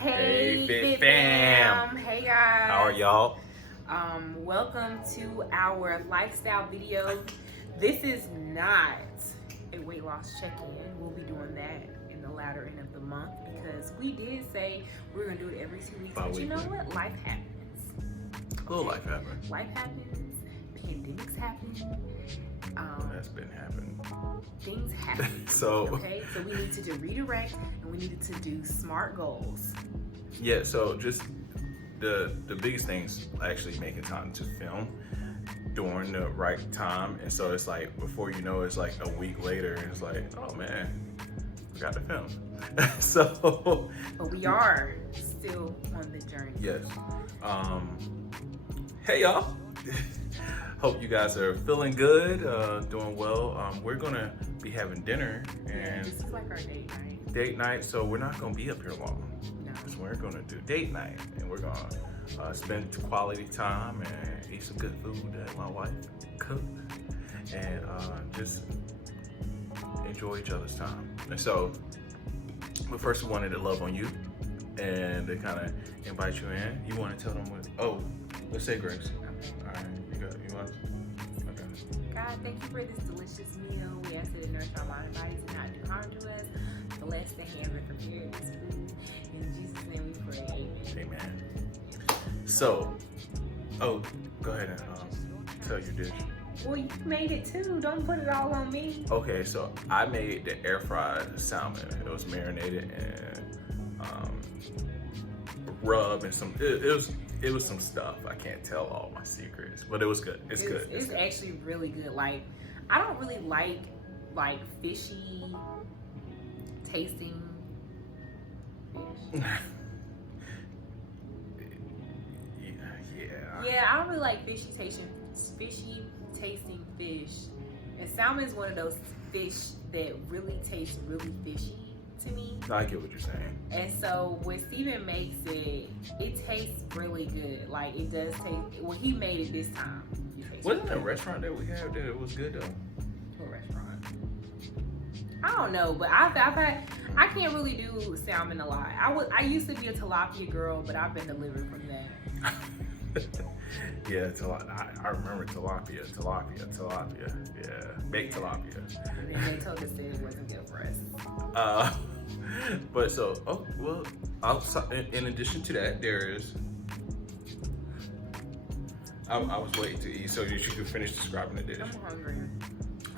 Hey, Fit Fam. Hey guys. How are y'all? Welcome to our lifestyle video. This is not a weight loss check-in. We'll be doing that in the latter end of the month because we did say we're gonna do it every 2 weeks. But you know what? Life happens. A little life happens. Life happens. Pandemics happen. That's been happening. Things happen. So we need to redirect and we needed to do SMART goals. Yeah, so just the biggest things actually making time to film during the right time. And so it's like before you know it's like a week later and it's like, oh man, forgot to film. So but we are still on the journey. Yes. Hey y'all. Hope you guys are feeling good, doing well. We're gonna be having dinner, and this is like our date night. Date night, so we're not gonna be up here long. No. So we're gonna do date night, and we're gonna spend quality time and eat some good food that my wife cooked, and just enjoy each other's time. And so, but first we wanted to love on you, and to kind of invite you in. You want to tell them what? Oh, let's say grace. All right, you want? Okay. God, thank you for this delicious meal. We ask that it nourish our mind and bodies and not do harm to us. Bless the hands that prepared this food. In Jesus' name we pray. Amen. Amen. So, go ahead and tell your dish. Well, you made it too. Don't put it all on me. Okay, so I made the air fried salmon. It was marinated and rub and some. It was some stuff. I can't tell all my secrets, but it was good. It's good. It's good. Actually really good. Like, I don't really like fishy tasting fish. Yeah, I don't really like fishy tasting fish. And salmon is one of those fish that really tastes really fishy to me. I get what you're saying. And so when Steven makes it, it tastes really good. Like, it does taste, well, he made it this time. Wasn't there a restaurant that we had that it was good though? What restaurant? I don't know, but I've had, I can't really do salmon a lot. I used to be a tilapia girl, but I've been delivered from that. Yeah, I remember tilapia. Yeah, baked tilapia. And then they told us that it wasn't good for us. But so, in addition to that, there is. I was waiting to eat so you could finish describing the dish. I'm hungry.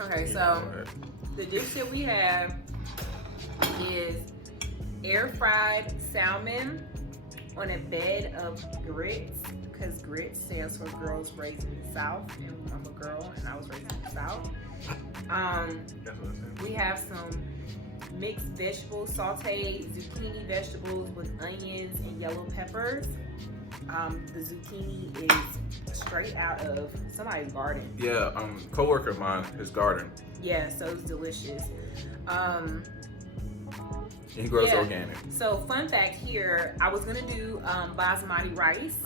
Okay, so the dish that we have is air fried salmon on a bed of grits, because grits stands for girls raised in the South, and I'm a girl and I was raised in the South. We have some mixed vegetables, sauteed zucchini vegetables with onions and yellow peppers. The zucchini is straight out of somebody's garden. Yeah, coworker of mine, his garden. Yeah, so it's delicious. He grows organic. So fun fact here, I was gonna do basmati rice,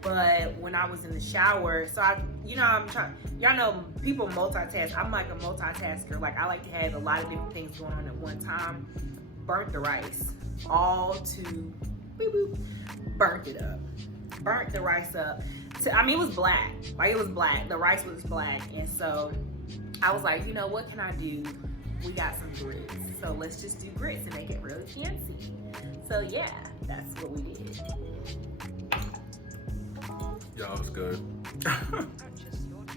but when I was in the shower, so I'm trying. Y'all know people multitask. I'm like a multitasker. Like, I like to have a lot of different things going on at one time. Burnt the rice, all to boop boop. Burnt it up. Burnt the rice up. It was black. Like, it was black. The rice was black, and so I was like, you know, what can I do? We got some grits, so let's just do grits and make it really fancy. So yeah, that's what we did. Y'all, it's good.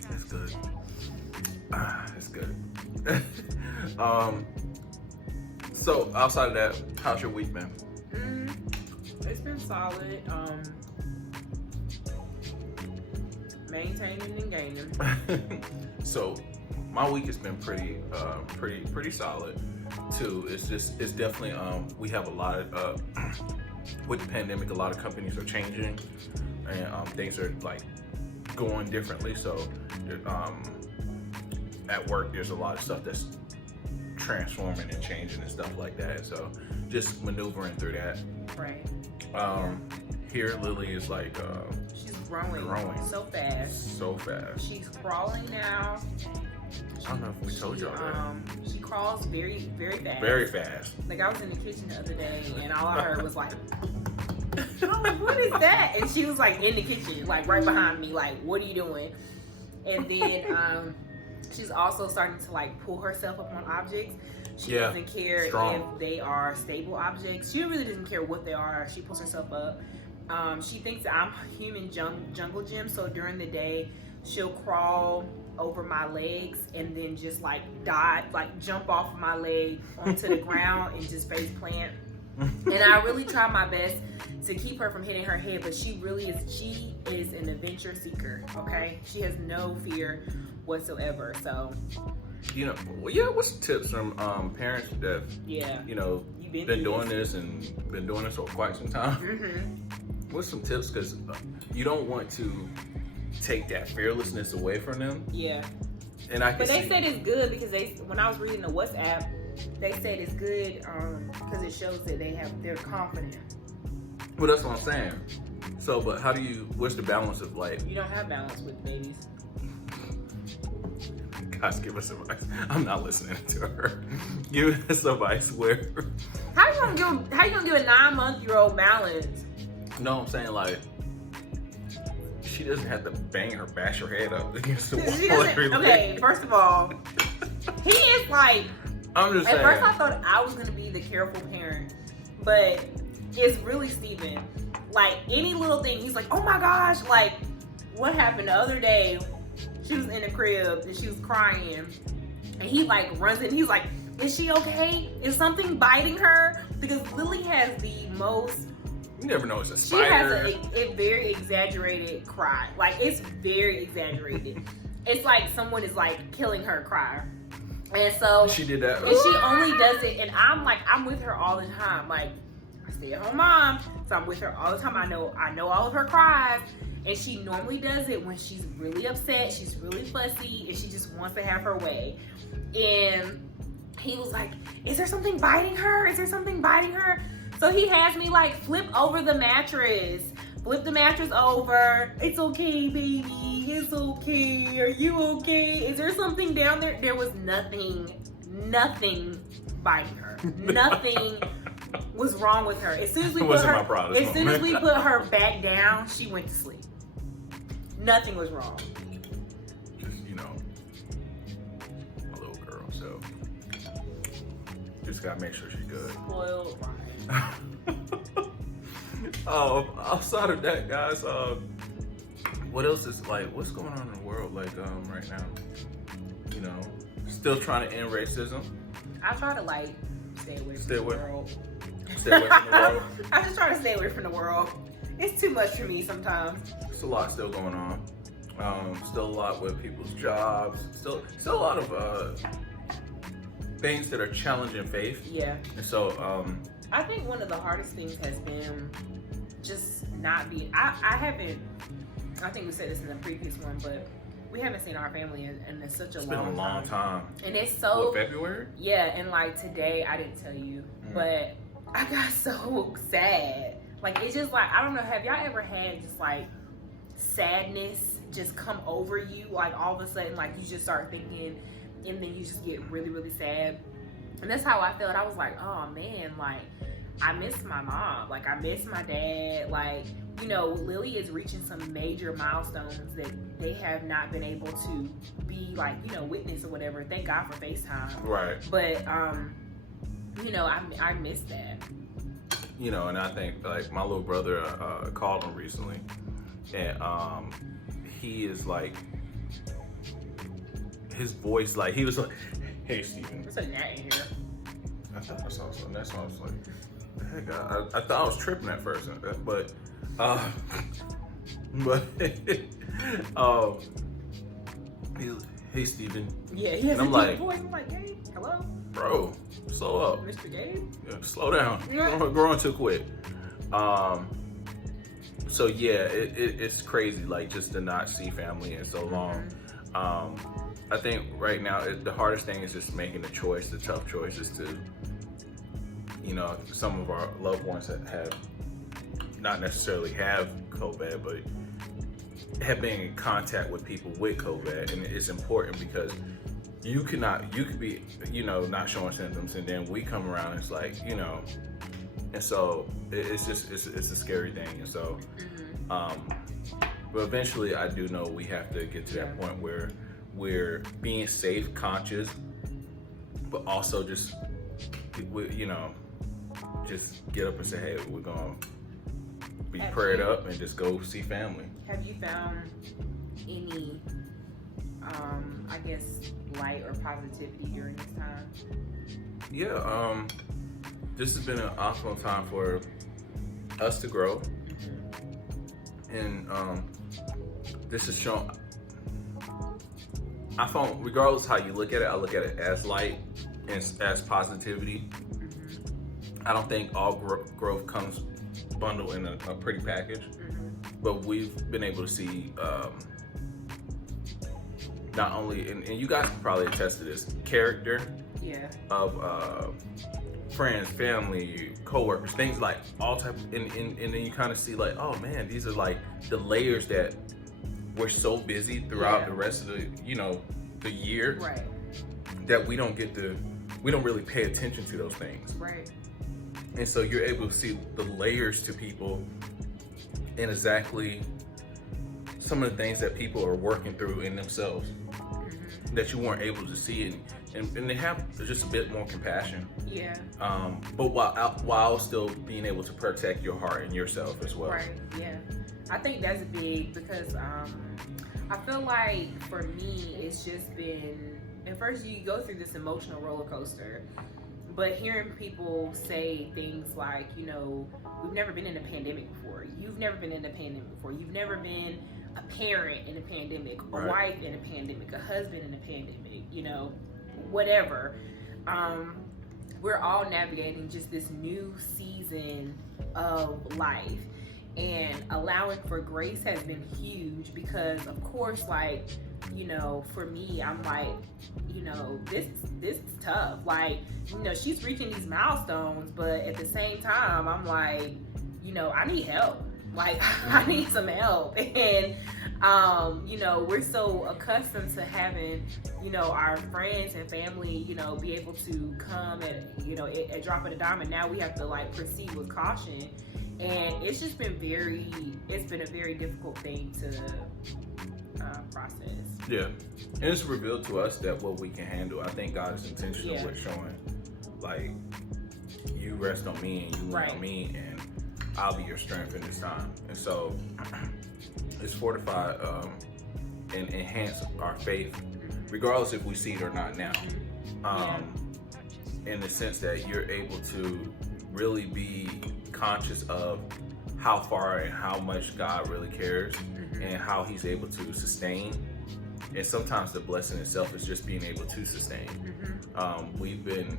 It's good. It's good. So outside of that, how's your week been? It's been solid. Maintaining and gaining. So my week has been pretty solid too. It's definitely we have a lot of with the pandemic, a lot of companies are changing and things are like going differently. So at work, there's a lot of stuff that's transforming and changing and stuff like that. So just maneuvering through that. Right. Here, Lily is like she's growing so fast. So fast. She's crawling now. I don't know if we told y'all that. She crawls very, very fast. Very fast. Like, I was in the kitchen the other day, and all I heard was like, I'm like, what is that? And she was like in the kitchen, like right behind me, like, what are you doing? And then she's also starting to like pull herself up on objects. She doesn't care if they are stable objects. She really doesn't care what they are. She pulls herself up. She thinks that I'm a human jungle gym, so during the day, she'll crawl over my legs and then just like jump off of my leg onto the ground and just face plant. And I really try my best to keep her from hitting her head, but she is an adventure seeker, okay? She has no fear whatsoever, so. You know, well, yeah, what's the tips from parents that, you know, been doing this for quite some time? Mm-hmm. What's some tips? Because you don't want to take that fearlessness away from them. Yeah. And But they said it's good because when I was reading the WhatsApp, they said it's good because it shows that they're confident. Well, that's what I'm saying. So, but what's the balance of like? You don't have balance with babies. Guys, give us advice. I'm not listening to her. Give us advice where. How you gonna give a 9-month-old balance? No, I'm saying like she doesn't have to bash her head up against the wall. Okay, first of all, he is like. I'm just saying. At first, I thought I was gonna be the careful parent, but it's really Steven. Like any little thing, he's like, "Oh my gosh!" Like what happened the other day? She was in the crib and she was crying, and he like runs in. He's like, "Is she okay? Is something biting her?" Because Lily has the most. You never know it's a spider. She has a very exaggerated cry. Like it's very exaggerated. It's like someone is like killing her cry. And so she did that. And she only does it, and I'm with her all the time. Like I stay at home mom, so I'm with her all the time. I know all of her cries. And she normally does it when she's really upset, she's really fussy, and she just wants to have her way. And he was like, "Is there something biting her? Is there something biting her?" So he has me like flip over the mattress. Flip the mattress over. "It's okay, baby. It's okay. Are you okay? Is there something down there?" There was nothing biting her. Nothing was wrong with her. As soon as we put her back down, she went to sleep. Nothing was wrong. Just, you know, a little girl, so just gotta make sure she's good. Spoiled. Outside of that, guys, what else is like? What's going on in the world like right now? You know, still trying to end racism. I try to like stay away from the world. Stay away from the world. I just try to stay away from the world. It's too much for me sometimes. It's a lot still going on. Still a lot with people's jobs. Still a lot of things that are challenging faith. Yeah. And so I think one of the hardest things has been just not being. I haven't. I think we said this in the previous one, but we haven't seen our family in such a long time. It's been a long time. And it's so. What, February? Yeah, and like today, I didn't tell you, but I got so sad. Like it's just like I don't know. Have y'all ever had just like sadness just come over you? Like all of a sudden, like you just start thinking, and then you just get really, really sad. And that's how I felt. I was like, oh man, like I miss my mom. Like I miss my dad. Like, you know, Lily is reaching some major milestones that they have not been able to be like, you know, witness or whatever. Thank God for FaceTime. Right. But you know, I miss that. You know, and I think like my little brother called him recently, and he is like, his voice, like he was like, "Hey, Steven." There's a gnat in here. I thought I saw something. That's why I was like, heck, I thought I was tripping at first, but he's, "Hey, Steven." Yeah, he has a deep voice. I'm like, "Hey, hello." Bro, slow up. Mr. Gabe? Yeah, slow down. Yeah. Growing too quick. So yeah, it's crazy, like just to not see family in so long. I think right now the hardest thing is just making the choice, the tough choice is to, you know, some of our loved ones that have not necessarily have COVID, but have been in contact with people with COVID, and it's important because you could be, you know, not showing symptoms, and then we come around and it's like, you know, and so it's a scary thing. And so, but eventually I do know we have to get to that point where we're being safe, conscious, but also just, you know, just get up and say, hey, we're gonna be prayed up and just go see family. Have you found any, I guess, light or positivity during this time? Yeah, this has been an awesome time for us to grow, and this has shown. I found, regardless how you look at it, I look at it as light and as positivity. I don't think all growth comes bundled in a pretty package, but we've been able to see not only, and you guys can probably attest to this, character of friends, family, co-workers, things like all type, and then you kind of see like, oh man, these are like the layers that we're so busy throughout the rest of the, you know, the year, that we don't really pay attention to those things. And so you're able to see the layers to people and exactly some of the things that people are working through in themselves that you weren't able to see, and they have just a bit more compassion. But while still being able to protect your heart and yourself as well. I think that's big because I feel like for me, it's just been, at first you go through this emotional roller coaster, but hearing people say things like, you know, we've never been in a pandemic before. You've never been in a pandemic before. You've never been a parent in a pandemic, a wife in a pandemic, a husband in a pandemic, you know, whatever. We're all navigating just this new season of life. And allowing for grace has been huge because, of course, like, you know, for me, I'm like, you know, this is tough. Like, you know, she's reaching these milestones, but at the same time, I'm like, you know, I need help. Like, I need some help. And, you know, we're so accustomed to having, you know, our friends and family, you know, be able to come at, you know, at drop of a dime. And now we have to, like, proceed with caution. And it's just been it's been a very difficult thing to process. Yeah, and it's revealed to us that what we can handle. I think God is intentional with showing, like, you rest on me and you lean on me, and I'll be your strength in this time. And so it's fortified and enhance our faith, regardless if we see it or not now. In the sense that you're able to really be conscious of how far and how much God really cares and how he's able to sustain. And sometimes the blessing itself is just being able to sustain. We've been,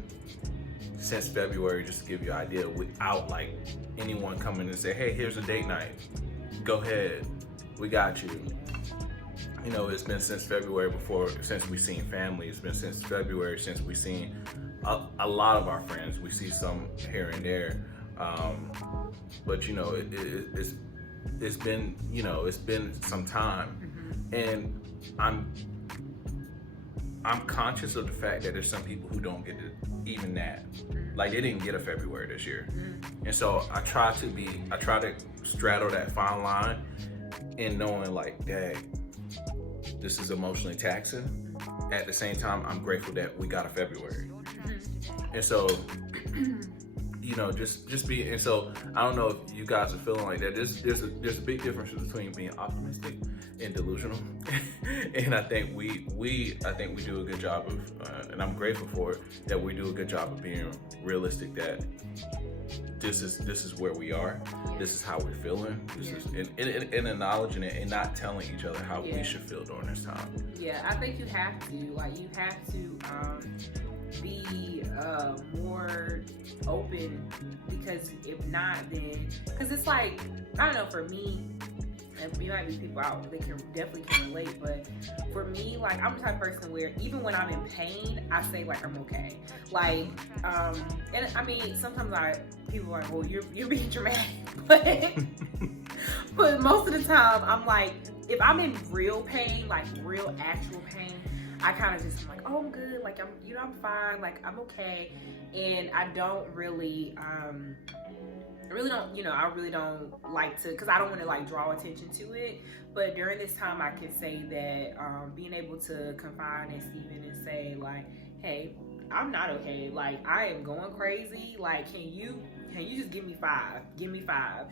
since February, just to give you an idea, without like anyone coming and say, hey, here's a date night, go ahead, we got you. You know, it's been since February since we've seen family. It's been since February since we've seen a lot of our friends. We see some here and there. But you know, it's been, you know, it's been some time, and I'm conscious of the fact that there's some people who don't get even that. Like, they didn't get a February this year, and so I try to straddle that fine line, in knowing like, dang, this is emotionally taxing. At the same time, I'm grateful that we got a February, and so. You know, just be, and so I don't know if you guys are feeling like that. There's a big difference between being optimistic and delusional, and I think we do a good job of, and I'm grateful for it, that we do a good job of being realistic. That this is where we are, this is how we're feeling, this is and acknowledging it and not telling each other how we should feel during this time. I think you have to be more open, because if not, then, because it's like, I don't know, for me, and there might be people out that definitely can relate, but for me, like, I'm the type of person where even when I'm in pain, I say like I'm okay. Like, and I mean, sometimes people are like, well, you're being dramatic, but most of the time I'm like, if I'm in real pain, like real actual pain, I kind of just, I'm like, oh, I'm good. Like, I'm fine. Like, I'm okay. And I don't really, I really don't like to, because I don't want to like draw attention to it. But during this time, I can say that being able to confide in Steven and say like, hey, I'm not okay. Like, I am going crazy. Like, can you just give me 5? Give me 5.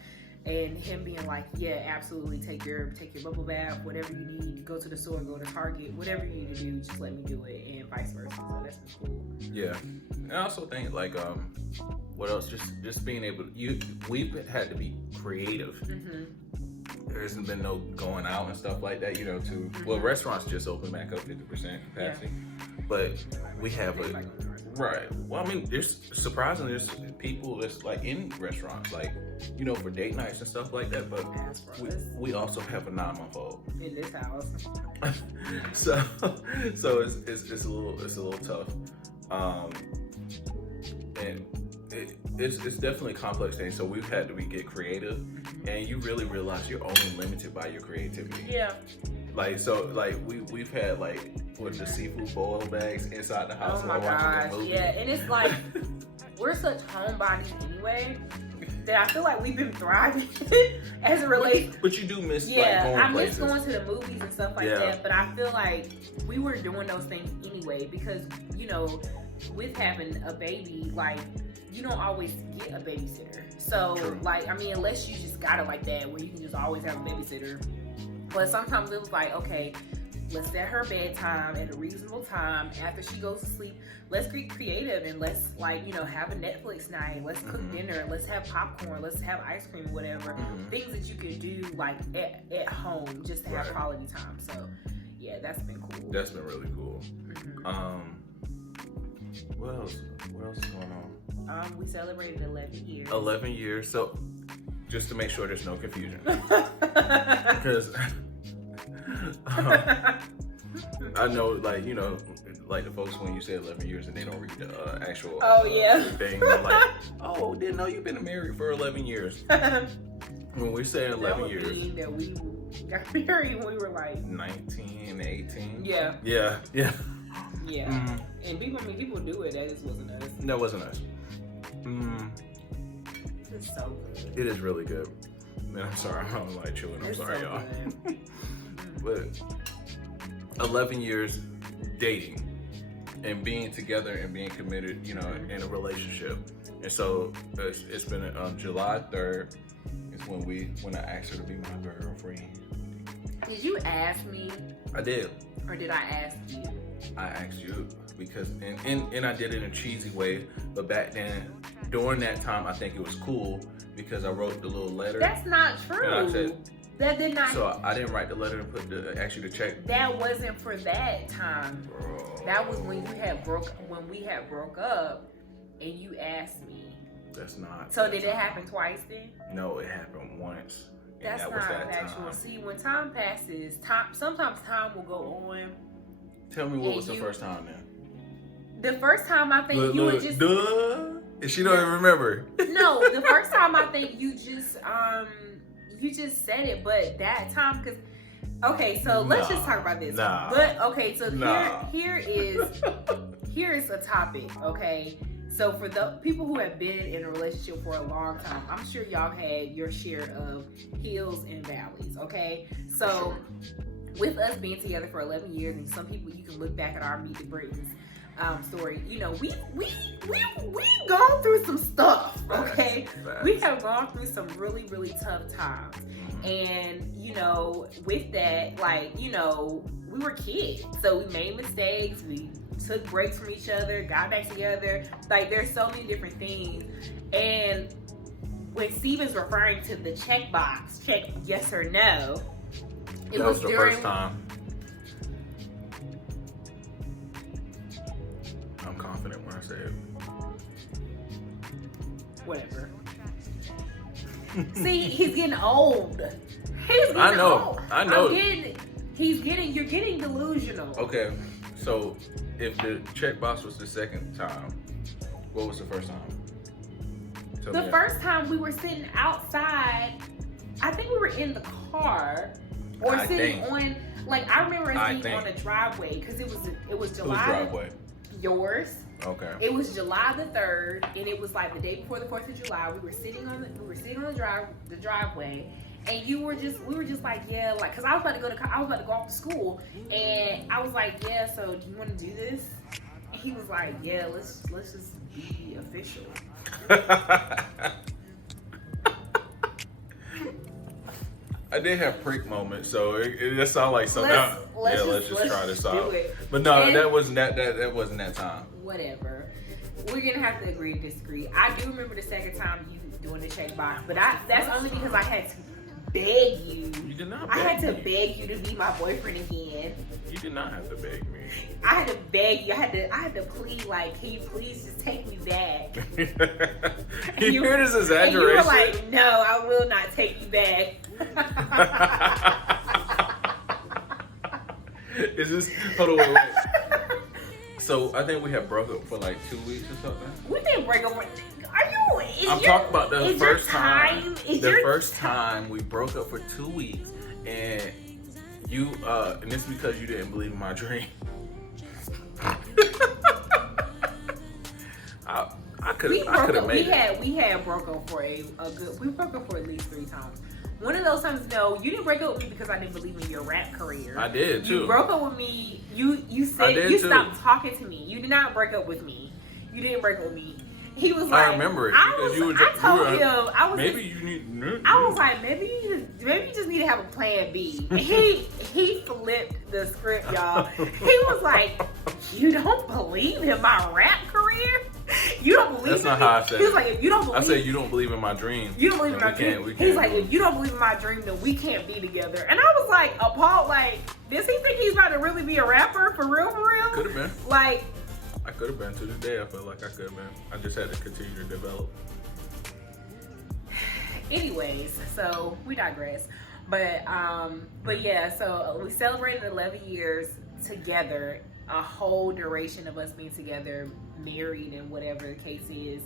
And him being like, yeah, absolutely, take your bubble bath, whatever you need, go to the store, go to Target, whatever you need to do, just let me do it, and vice versa. So that's been cool. Yeah, and I also think like what else? Just being able to, we've had to be creative. Mm-hmm. There hasn't been no going out and stuff like that, to well, restaurants just open back up 50% capacity, but we have a right. Well, I mean, there's people that's like in restaurants, like for date nights and stuff like that. But we also have a 9-month-old in this house, so it's a little tough, and it's definitely a complex thing. So we've had to get creative, and you really realize you're only limited by your creativity. Yeah. Like we've had like the seafood boil bags inside the house. Oh my gosh, yeah, and it's like we're such homebodies anyway that I feel like we've been thriving as it relates. But you do miss I miss going to the movies and stuff like that. But I feel like we were doing those things anyway because with having a baby, like you don't always get a babysitter. So True. Like I mean, unless you just got it like that where you can just always have a babysitter. But sometimes it was like, okay, let's set her bedtime at a reasonable time after she goes to sleep. Let's get creative and let's have a Netflix night. Let's cook dinner. Let's have popcorn. Let's have ice cream, whatever. Things that you can do like at home just to have quality time. So yeah, that's been cool. That's been really cool. What else is going on? We celebrated 11 years. 11 years. So just to make sure there's no confusion. Because I know, like the folks when you say 11 years and they don't read the actual thing, they're like, oh, didn't know you've been married for 11 years. When we say 11 years, mean that we got married when we were like 19, 18. Yeah. And people do it. That just wasn't us. That wasn't us. It's so good. It is really good. Man, I'm sorry, I'm like chewing. I'm sorry, y'all. But 11 years dating and being together and being committed, in a relationship. And so it's been July 3rd is when I asked her to be my girlfriend. Did you ask me? I did. Or did I ask you? I asked you because and I did it in a cheesy way, but back then, during that time, I think it was cool because I wrote the little letter. That's not true. And I said, that did not. So I didn't write the letter and put ask you to check. That wasn't for that time. Bro. That was when we had broke up, and you asked me. That's not. So did it happen twice then? No, it happened once. That's that not was that factual. time. See, when time passes, sometimes time will go on. Tell me what was the first time then? The first time I think you would just. Duh. And she don't even remember. No, the first time I think you just said it, but that time because. Okay, so let's just talk about this. But okay, so here is a topic. Okay, so for the people who have been in a relationship for a long time, I'm sure y'all had your share of hills and valleys. Okay, so with us being together for 11 years, and some people you can look back at our Meet the Brittons story. We've gone through some stuff. Okay, we have gone through some really really tough times. And, with that, we were kids. So we made mistakes. We took breaks from each other, got back together. Like, there's so many different things. And when Steven's referring to the checkbox, check yes or no, it was the first time. I'm confident when I say it. Whatever. See, he's getting old. I know. You're getting delusional. Okay, so if the checkbox was the second time, what was the first time? The first time we were sitting outside, I think we were in the car, Or sitting on, like, I remember us being on the driveway because it was July. Whose driveway? Yours. Okay. It was July the 3rd, and it was like the day before the 4th of July. We were sitting on the driveway, and we were just like, yeah, like, cause I was about to go off to school, and I was like, yeah, so do you want to do this? And he was like, yeah, let's just be official. I did have prick moments, so it just sounded like something. Let's just try this out. But no, and that wasn't that time. Whatever. We're gonna have to agree to disagree. I do remember the second time you doing the check box, but that's only because I had to beg you. You did not. I had to beg you to be my boyfriend again. You did not have to beg me. I had to beg you. I had to plead, like, can you please just take me back? You hear this exaggeration? And you were like, no, I will not take you back. Is this? Hold on, wait. So I think we have broke up for like 2 weeks or something. We didn't break up. I'm talking about the first time. The first time we broke up for 2 weeks, and you and this is because you didn't believe in my dream. I could have made it. We had broke up for a good. We broke up for at least 3 times. One of those times, no, you didn't break up with me because I didn't believe in your rap career. I did too. You broke up with me. You said you stopped talking to me. You did not break up with me. You didn't break up with me. He was like, I remember it. I told him, maybe you need. I was like, maybe you just need to have a plan B. And he flipped the script, y'all. He was like, you don't believe in my rap career? You don't believe That's not how I said it. He was like, if you don't believe, I said you don't believe in my dream. You don't believe in my dream. He's like, if you don't believe in my dream, then we can't be together. And I was like, appalled. Like, does he think he's about to really be a rapper for real? Could have been. Like, I could have been. To this day, I feel like I could have been. I just had to continue to develop. Anyways, so we digress. But yeah, so we celebrated 11 years together, a whole duration of us being together, married and whatever the case is,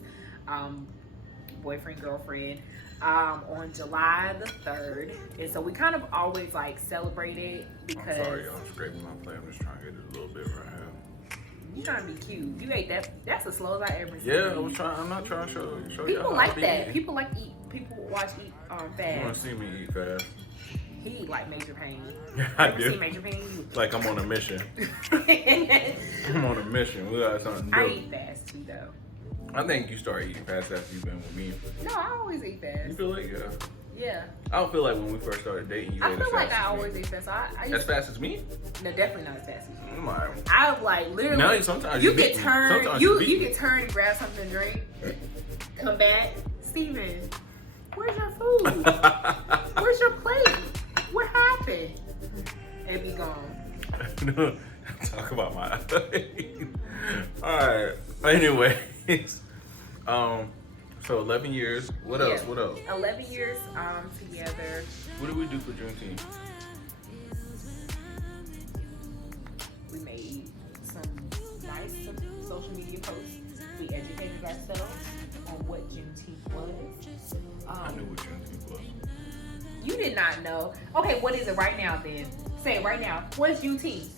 boyfriend, girlfriend, on July the 3rd. And so we kind of always like celebrated because... I'm sorry, y'all. I'm scraping my plate. I'm just trying to get it a little bit right here. You trying to be cute. You ate that. That's the slowest I ever seen. Yeah, I'm not trying to show people y'all like that. Eating. People like eat. People watch eat fast. You want to see me eat fast? He eat like Major Payne. I do. See Major Payne? Like I'm on a mission. I'm on a mission. We got something to do. I eat fast too, though. I think you started eating fast after you've been with me. No, I always eat fast. You feel like Yeah. I don't feel like when we first started dating, you I ate feel as like fast I as always me. eat fast. As fast as me? No, definitely not as fast as you. I'm like, I like literally. No, sometimes you you can beat me. turn. Sometimes You you beat can turn and grab something to drink. Come back, Steven. Where's your food? Where's your plate? What happened? And be gone. Talk about my. All right. Anyways, so 11 years. What else? 11 years together. What did we do for Juneteenth? We made some nice social media posts. We educated ourselves on what Juneteenth was. I knew what Juneteenth was. You did not know. Okay, what is it right now then? Say it right now. What's Juneteenth?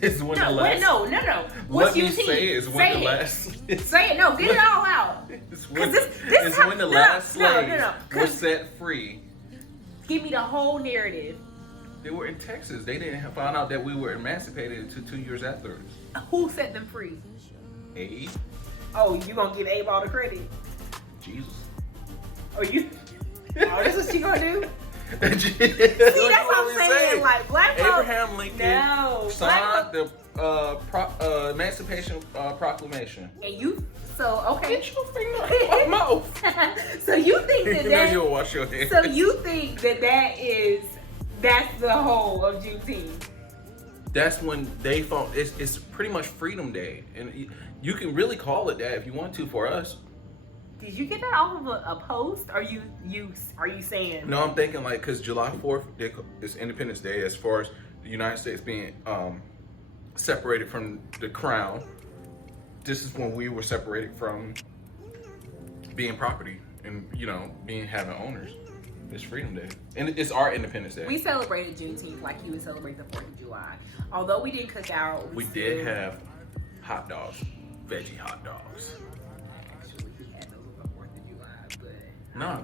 It's when no, the last. No. What's Let Juneteenth? me say it's when the last. Say it. No, get it all out. It's when, this when the last slave no. was set free. Give me the whole narrative. They were in Texas. They didn't find out that we were emancipated until 2 years after. Who set them free? Abe. Oh, you gonna give Abe all the credit? Jesus. Oh, you? Oh, this is what you gonna do? See, that's what I'm saying. Like black folks. Abraham Lincoln signed the Emancipation Proclamation. And you, so okay. Get your finger out my mouth. So you think that you'll wash your hands. So you think that's the whole of Juneteenth? That's when they found it's pretty much Freedom Day, and you can really call it that if you want to. For us. Did you get that off of a post? Are you saying? No, I'm thinking like because July 4th is Independence Day, as far as the United States being separated from the crown. This is when we were separated from being property and having owners. It's Freedom Day. And it's our Independence Day. We celebrated Juneteenth like you would celebrate the 4th of July. Although we didn't cook out. We did have hot dogs. Veggie hot dogs. Actually, we had those on the 4th of July, but. No,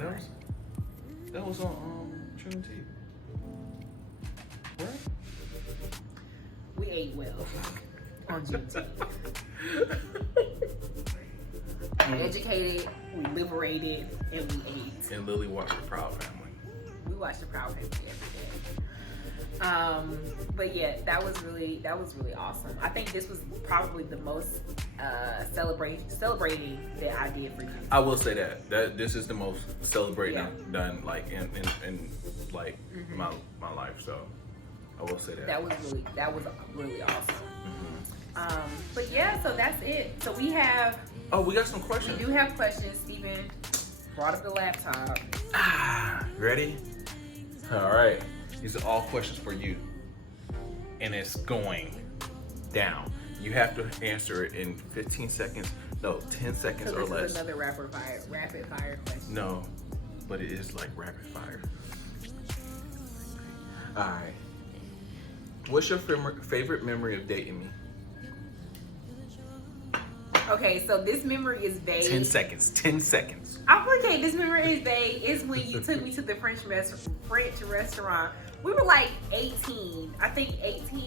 that was on Juneteenth. Right? We ate well on Juneteenth. We educated, we liberated, and we ate. And Lily watched the Proud Family. We watched the Proud Family every day. But yeah, that was really awesome. I think this was probably the most celebrating that I did for you. I will say that this is the most celebrating done like in like my life. So I will say that. That was really awesome. But yeah, so that's it. So we have. Oh, we got some questions. We do have questions. Steven brought up the laptop. Ready? All right. These are all questions for you. And it's going down. You have to answer it in 15 seconds. No, 10 seconds or less. This is another rapid fire question. No, but it is like rapid fire. All right. What's your favorite memory of dating me? Okay, so this memory is vague. 10 seconds. 10 seconds. Okay, this memory is vague. It's when you took me to the French restaurant. We were like 18. I think 18,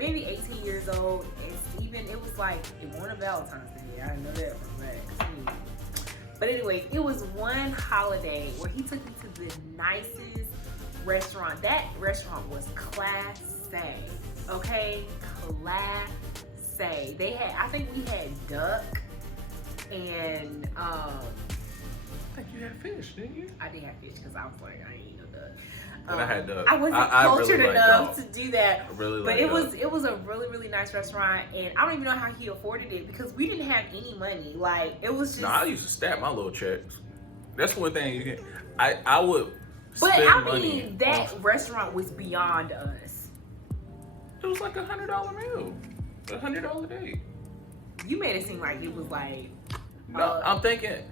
maybe 18 years old. And Steven, it was like, it wasn't a Valentine's Day. I know that from that. But anyway, it was one holiday where he took me to the nicest restaurant. That restaurant was class A. Okay? Class A. I think we had duck and I think you had fish, didn't you? I did have fish because I was like, I ain't eat no duck. And I had duck. I wasn't cultured really enough to do that. I really but it was a really, really nice restaurant, and I don't even know how he afforded it because we didn't have any money. Like, it was just. No, I used to stab my little checks. That's one thing you can. I would. But spend I money mean, that restaurant was beyond us. It was like $100 meal, $100 date. You made it seem like it was like. No, I'm thinking.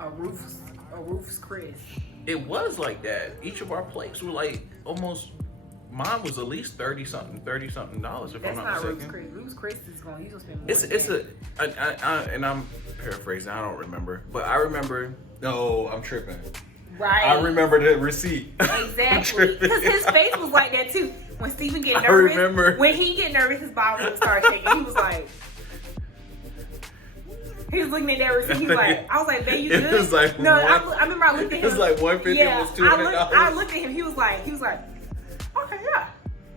A Roof's Chris. It was like that. Each of our plates were like almost. Mine was at least $30 something dollars. If That's I'm not not mistaken. Roof's Chris. Roof's Chris is going. He's gonna spend more. It's and I'm paraphrasing. I don't remember, but I remember. No, I'm tripping. Right. I remember the receipt. Exactly. Because his face was like that too. When Steven get nervous. I remember. When he get nervous, his body would start shaking. He was like. He was looking at that receipt. He was like, I was like, babe, you good? It was like I remember I looked at him. It was like $150 was $200. I looked at him. He was like, okay,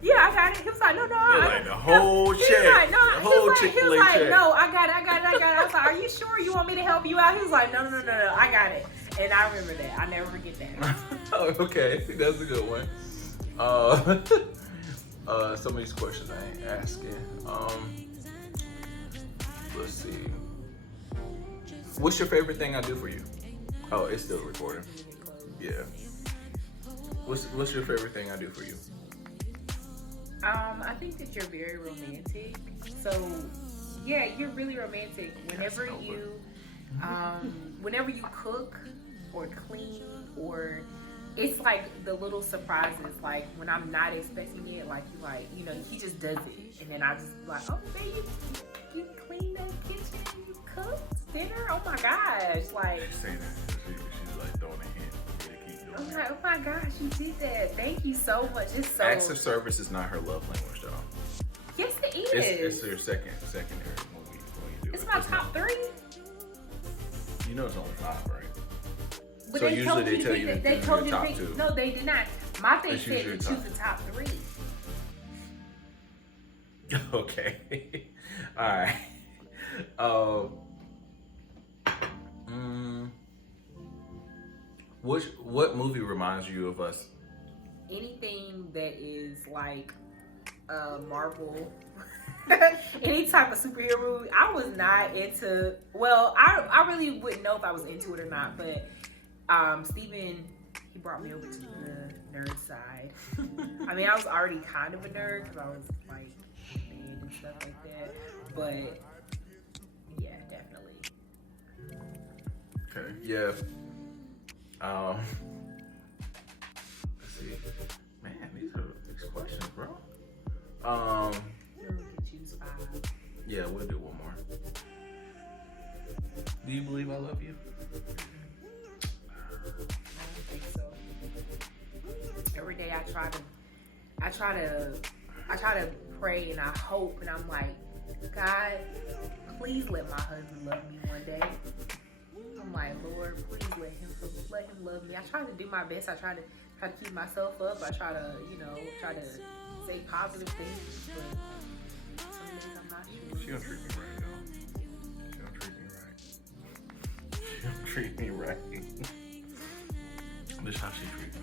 yeah, I got it. He was like, no, like the whole check. He was like, no, the whole he was like, check. no, I got it. I was like, are you sure you want me to help you out? He was like, no, I got it. And I remember that. I never forget that. Oh, okay, that's a good one. Some of these questions I ain't asking. Let's see. What's your favorite thing I do for you? Oh, it's still recording. Yeah. What's your favorite thing I do for you? I think that you're very romantic. So, yeah, you're really romantic. Whenever you cook or clean, or it's like the little surprises. Like when I'm not expecting it, he just does it, and then I just like, oh, baby, you clean that kitchen, you cooked dinner. Oh my gosh, like. She's saying that. She's like throwing a hint. I'm like, oh my gosh, you did that. Thank you so much. It's so. Acts of service is not her love language, though. Yes, it is. It's her secondary when you do it's it. my top 3. You know it's only 5, right? But so they usually they tell you they told you to top pick. 2. No, they did not. My thing It's said to usually choose the top 3. Okay. All right. What movie reminds you of us? Anything that is like Marvel, any type of superhero movie. I was not into. Well, I really wouldn't know if I was into it or not. But Steven, he brought me over to the nerd side. I mean, I was already kind of a nerd because I was like band and stuff like that. But yeah, definitely. Okay. Yeah. questions, bro. We can choose 5. Yeah, we'll do one more. Do you believe I love you? I don't think so. Every day I try to pray and I hope and I'm like, God, please let my husband love me one day. I'm like, Lord, please let him love me. I try to do my best. I try to keep myself up. I try to, try to say positive things, but some days I'm not sure. She don't treat me right, though. She don't treat me right. She don't treat me right. This is how she treats me.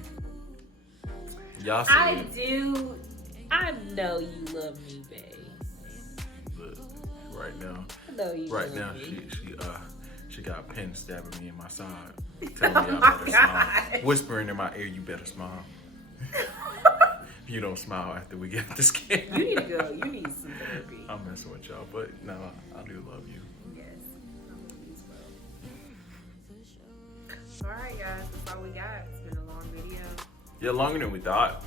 Y'all see I it. do. I know you love me, babe. But right now, I know you right love now, me. she got a pen stabbing me in my side, telling me I better smile, whispering in my ear, "You better smile." If you don't smile after we get this game, You need to go. You need some therapy. I'm messing with y'all, but no, I do love you. Yes, I love you as well. All right, guys, that's all we got. It's been a long video. Yeah, longer than we thought.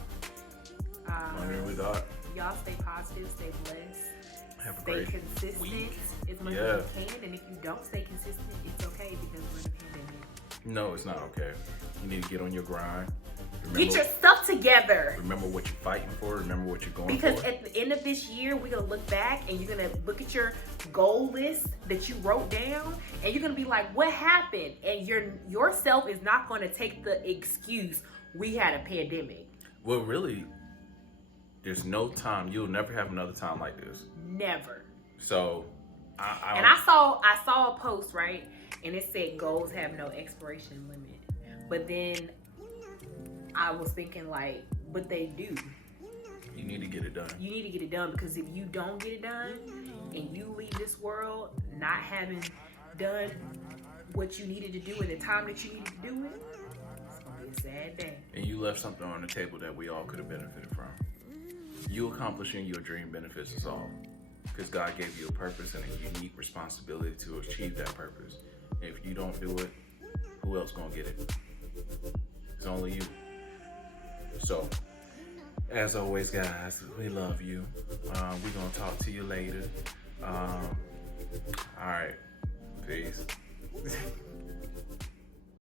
Longer than we thought. Y'all stay positive, stay blessed, Have a stay great consistent week. as much as you can. And if you don't stay consistent, it's okay because we're in a pandemic. No, it's not okay. You need to get on your grind. Get your stuff together. Remember what you're fighting for. Remember what you're going Because for. at the end of this year, we're gonna look back and you're gonna look at your goal list that you wrote down, and you're gonna be like, "What happened?" And yourself is not gonna take the excuse, "We had a pandemic." Well, really, there's no time. You'll never have another time like this. Never. So, I And I saw a post, right, and it said goals have no expiration limit. But then I was thinking like, but they do. You need to get it done. You need to get it done, because if you don't get it done and you leave this world not having done what you needed to do in the time that you needed to do it, it's gonna be a sad day. And you left something on the table that we all could have benefited from. You accomplishing your dream benefits us all, because God gave you a purpose and a unique responsibility to achieve that purpose. And if you don't do it, who else gonna get it? It's only you. So, as always, guys, we love you. We're gonna talk to you later. All right, peace.